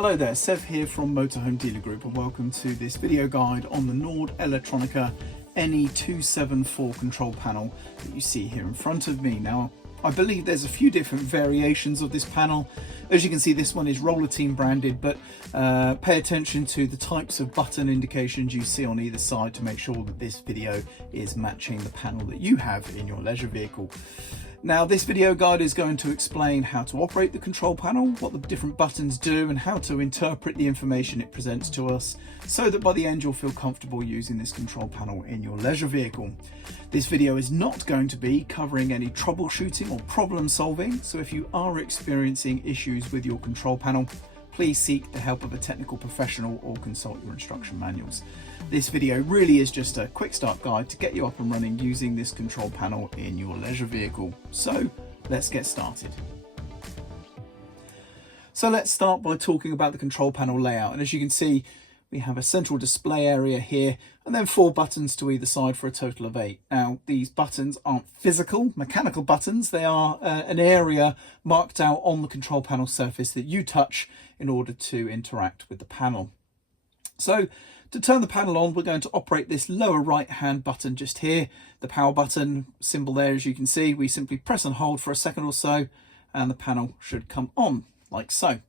Hello there, Sev here from Motorhome Dealer Group, and welcome to this video guide on the Nord Elettronica NE274 control panel that you see here in front of me. Now, I believe there's a few different variations of this panel. As you can see, this one is Roller Team branded, but pay attention to the types of button indications you see on either side to make sure that this video is matching the panel that you have in your leisure vehicle. Now, this video guide is going to explain how to operate the control panel, what the different buttons do, and how to interpret the information it presents to us, so that by the end you'll feel comfortable using this control panel in your leisure vehicle. This video is not going to be covering any troubleshooting or problem solving, so if you are experiencing issues with your control panel, please seek the help of a technical professional or consult your instruction manuals. This video really is just a quick start guide to get you up and running using this control panel in your leisure vehicle. So let's get started. So let's start by talking about the control panel layout. And as you can see, we have a central display area here and then 4 buttons to either side for a total of 8. Now, these buttons aren't physical, mechanical buttons. They are an area marked out on the control panel surface that you touch in order to interact with the panel. So to turn the panel on, we're going to operate this lower right hand button just here, the power button symbol there. As you can see, we simply press and hold for a second or so and the panel should come on like so.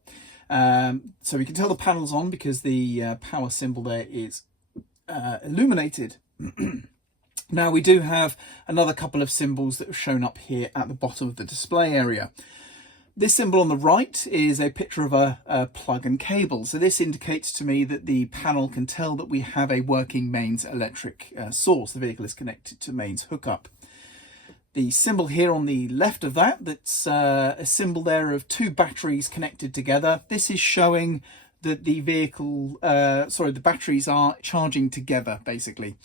So we can tell the panel's on because the power symbol there is illuminated. Now, we do have another couple of symbols that have shown up here at the bottom of the display area. This symbol on the right is a picture of a plug and cable. So this indicates to me that the panel can tell that we have a working mains electric source. The vehicle is connected to mains hookup. The symbol here on the left of that's a symbol there of 2 batteries connected together. This is showing that the vehicle, the batteries are charging together, basically.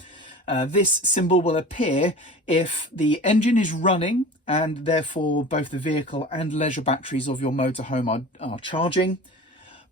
This symbol will appear if the engine is running and therefore both the vehicle and leisure batteries of your motorhome are charging.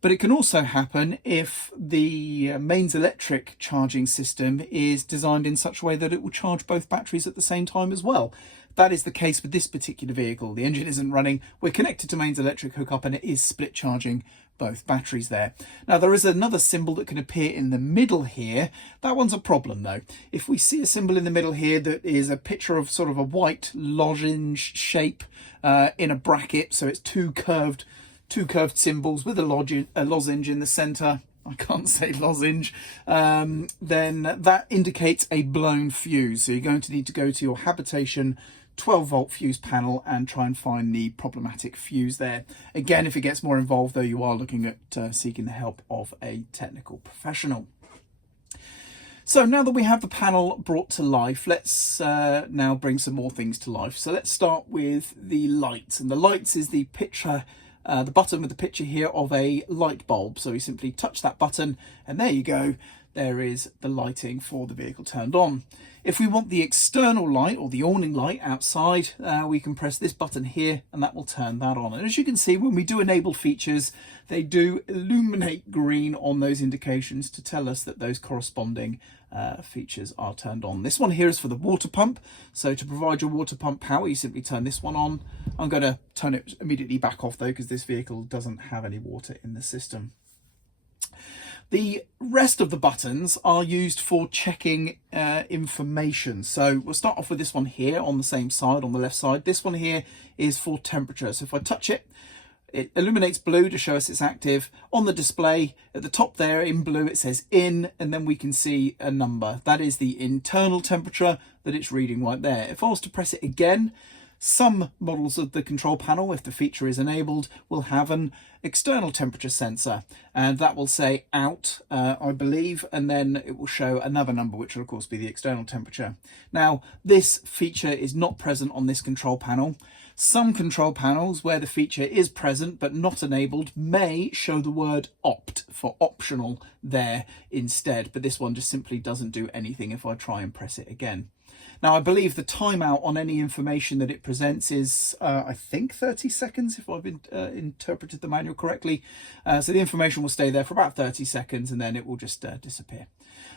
But it can also happen if the mains electric charging system is designed in such a way that it will charge both batteries at the same time as well. That is the case with this particular vehicle. The engine isn't running, we're connected to mains electric hookup, and it is split charging both batteries there. Now, there is another symbol that can appear in the middle here. That one's a problem though. If we see a symbol in the middle here that is a picture of sort of a white lozenge shape in a bracket, so it's two curved symbols with a lozenge in the center, I can't say lozenge, then that indicates a blown fuse. So you're going to need to go to your habitation 12-volt fuse panel and try and find the problematic fuse there. Again, if it gets more involved though, you are looking at seeking the help of a technical professional. So now that we have the panel brought to life, let's now bring some more things to life. So let's start with the lights, and the lights is the picture, the button with the picture here of a light bulb. So we simply touch that button and there you go. There is the lighting for the vehicle turned on. If we want the external light or the awning light outside, we can press this button here and that will turn that on. And as you can see, when we do enable features, they do illuminate green on those indications to tell us that those corresponding features are turned on. This one here is for the water pump. So to provide your water pump power, you simply turn this one on. I'm going to turn it immediately back off though, because this vehicle doesn't have any water in the system. The rest of the buttons are used for checking information. So we'll start off with this one here on the same side, on the left side. This one here is for temperature. So if I touch it, it illuminates blue to show us it's active. On the display at the top there in blue, it says in, and then we can see a number. That is the internal temperature that it's reading right there. If I was to press it again, some models of the control panel, if the feature is enabled, will have an external temperature sensor, and that will say out, I believe, and then it will show another number, which will of course be the external temperature. Now, this feature is not present on this control panel. Some control panels where the feature is present but not enabled may show the word opt for optional there instead, but this one just simply doesn't do anything if I try and press it again. Now, I believe the timeout on any information that it presents is, I think, 30 seconds, if I've interpreted the manual correctly. So the information will stay there for about 30 seconds and then it will just disappear.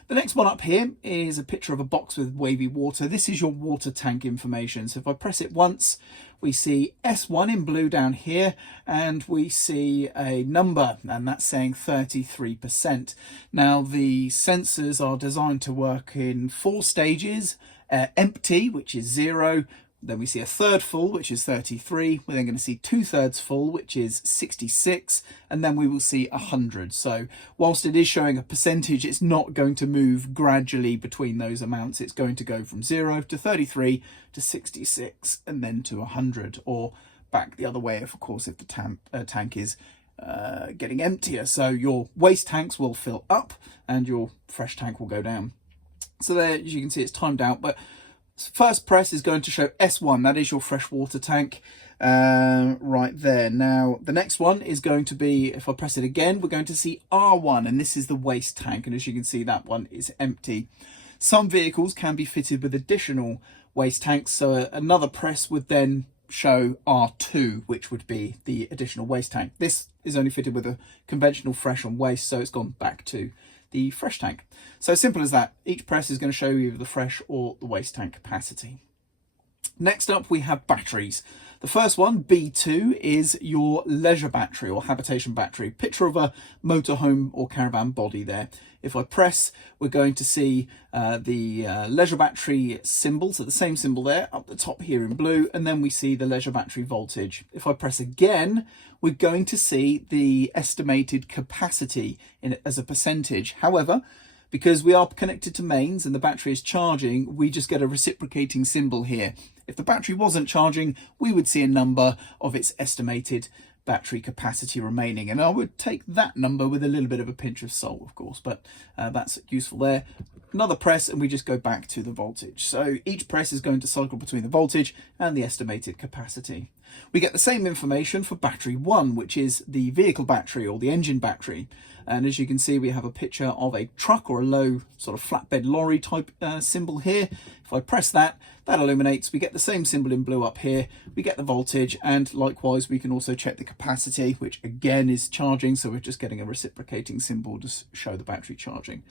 The next one up here is a picture of a box with wavy water. This is your water tank information. So if I press it once, we see S1 in blue down here, and we see a number, and that's saying 33%. Now, the sensors are designed to work in 4 stages. Empty, which is 0. Then we see a third full, which is 33. We're then going to see 2/3 full, which is 66. And then we will see 100. So whilst it is showing a percentage, it's not going to move gradually between those amounts. It's going to go from 0 to 33 to 66 and then to 100, or back the other way, of course, if the tank is getting emptier. So your waste tanks will fill up and your fresh tank will go down. So there, as you can see, it's timed out, but first press is going to show S1. That is your freshwater tank right there. Now, the next one is going to be, if I press it again, we're going to see R1, and this is the waste tank. And as you can see, that one is empty. Some vehicles can be fitted with additional waste tanks. So another press would then show R2, which would be the additional waste tank. This is only fitted with a conventional fresh and waste, so it's gone back to the fresh tank. So simple as that. Each press is going to show you either the fresh or the waste tank capacity. Next up, we have batteries. The first one, B2, is your leisure battery or habitation battery. Picture of a motorhome or caravan body there. If I press, we're going to see the leisure battery symbol, so the same symbol there up the top here in blue, and then we see the leisure battery voltage. If I press again, we're going to see the estimated capacity as a percentage. However, because we are connected to mains and the battery is charging, we just get a reciprocating symbol here. If the battery wasn't charging, we would see a number of its estimated battery capacity remaining. And I would take that number with a little bit of a pinch of salt, of course, but that's useful there. Another press and we just go back to the voltage. So each press is going to cycle between the voltage and the estimated capacity. We get the same information for battery 1, which is the vehicle battery or the engine battery. And as you can see, we have a picture of a truck or a low sort of flatbed lorry type symbol here. If I press that, that illuminates. We get the same symbol in blue up here. We get the voltage, and likewise, we can also check the capacity, which again is charging. So we're just getting a reciprocating symbol to show the battery charging.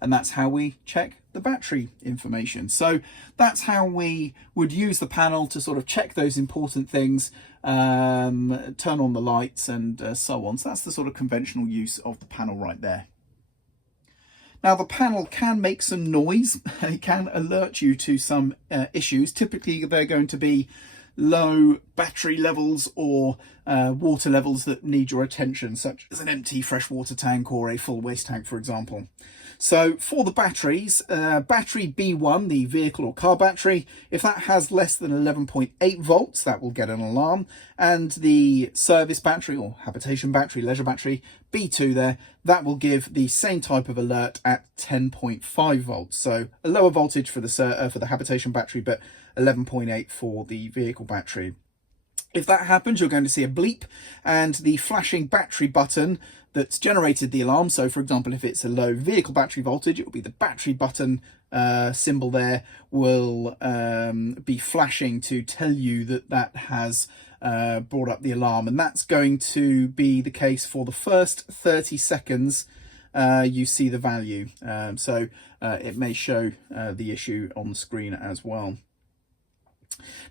And that's how we check the battery information. So that's how we would use the panel to sort of check those important things, turn on the lights and so on. So that's the sort of conventional use of the panel right there. Now, the panel can make some noise. It can alert you to some issues. Typically, they're going to be low battery levels or water levels that need your attention, such as an empty freshwater tank or a full waste tank, for example. So for the batteries, battery B1, the vehicle or car battery, if that has less than 11.8 volts, that will get an alarm. And the service battery or habitation battery, leisure battery, B2 there, that will give the same type of alert at 10.5 volts. So a lower voltage for the habitation battery, but 11.8 for the vehicle battery. If that happens, you're going to see a bleep, and the flashing battery button that's generated the alarm. So for example, if it's a low vehicle battery voltage, it will be the battery button symbol there will be flashing to tell you that that has brought up the alarm. And that's going to be the case for the first 30 seconds you see the value. So it may show the issue on the screen as well.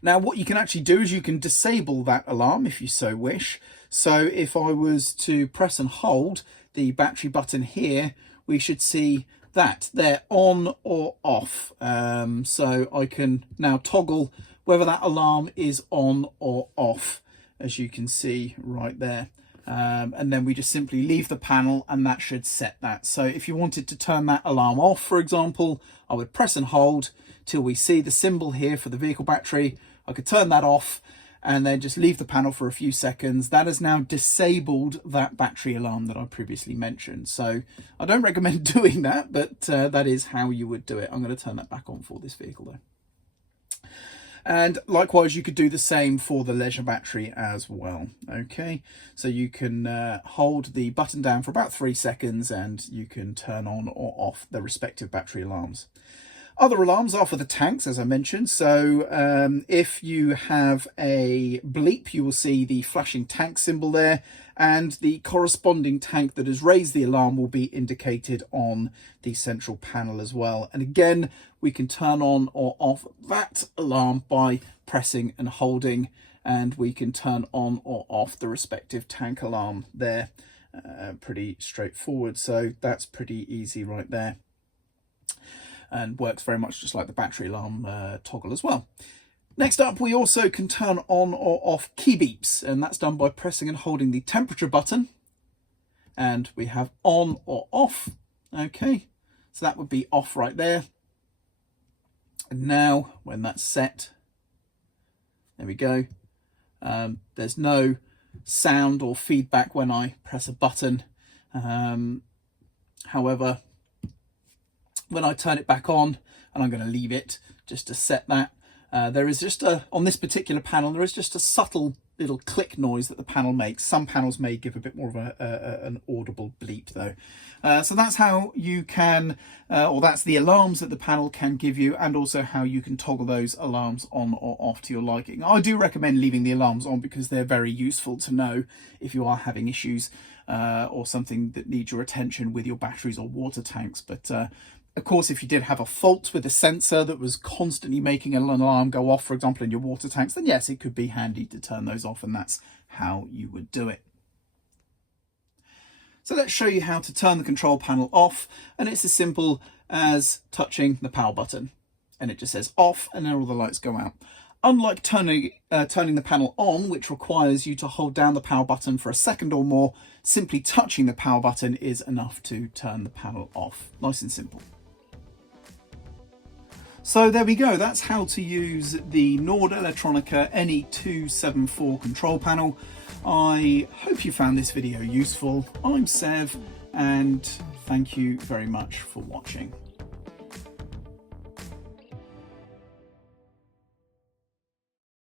Now, what you can actually do is you can disable that alarm if you so wish. So if I was to press and hold the battery button here, we should see that they're on or off. So I can now toggle whether that alarm is on or off, as you can see right there. And then we just simply leave the panel and that should set that. So if you wanted to turn that alarm off, for example, I would press and hold till we see the symbol here for the vehicle battery. I could turn that off and then just leave the panel for a few seconds. That has now disabled that battery alarm that I previously mentioned. So I don't recommend doing that, but that is how you would do it. I'm going to turn that back on for this vehicle though. And likewise, you could do the same for the leisure battery as well. Okay, so you can hold the button down for about 3 seconds and you can turn on or off the respective battery alarms. Other alarms are for the tanks, as I mentioned. So if you have a bleep, you will see the flashing tank symbol there, and the corresponding tank that has raised the alarm will be indicated on the central panel as well. And again, we can turn on or off that alarm by pressing and holding, and we can turn on or off the respective tank alarm there. Pretty straightforward, so that's pretty easy right there, and works very much just like the battery alarm toggle as well. Next up, we also can turn on or off key beeps, and that's done by pressing and holding the temperature button, and we have on or off. Okay, so that would be off right there. And now when that's set, there we go, there's no sound or feedback when I press a button. However, when I turn it back on, and I'm going to leave it just to set that, there is just on this particular panel, there is just a subtle little click noise that the panel makes. Some panels may give a bit more of an audible bleep though. So that's how you can, or that's the alarms that the panel can give you, and also how you can toggle those alarms on or off to your liking. I do recommend leaving the alarms on because they're very useful to know if you are having issues or something that needs your attention with your batteries or water tanks. But of course, if you did have a fault with a sensor that was constantly making an alarm go off, for example, in your water tanks, then yes, it could be handy to turn those off, and that's how you would do it. So let's show you how to turn the control panel off, and it's as simple as touching the power button, and it just says off, and then all the lights go out. Unlike turning the panel on, which requires you to hold down the power button for a second or more, simply touching the power button is enough to turn the panel off. Nice and simple. So there we go, that's how to use the Nord Elettronica NE274 control panel. I hope you found this video useful. I'm Sev, and thank you very much for watching.